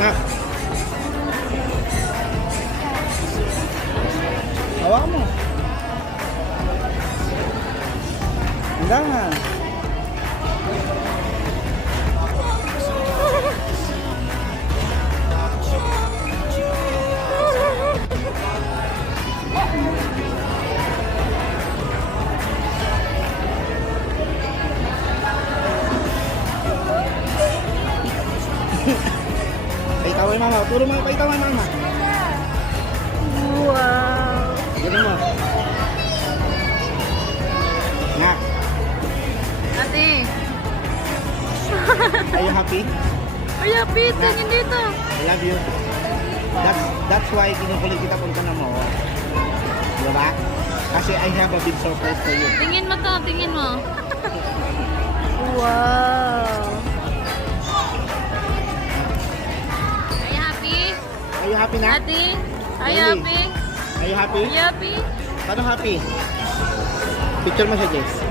Nak. Hawakan mo. Jangan. Paitawan mama, turo mo paitawan mama. Wow. Ganun mo. Nak. Ate. Are you happy? Ay, Pete, tingin dito. I love you. That's why kinukulit kita kung kana mo. Diba? Kasi I have a big surprise for you. Tingin mo to, tingin mo. Wow. Are you happy? Are you happy na? Ate? Are you Really? happy? Are you happy? Are you happy? Paano happy? Picture mo siya, Jess.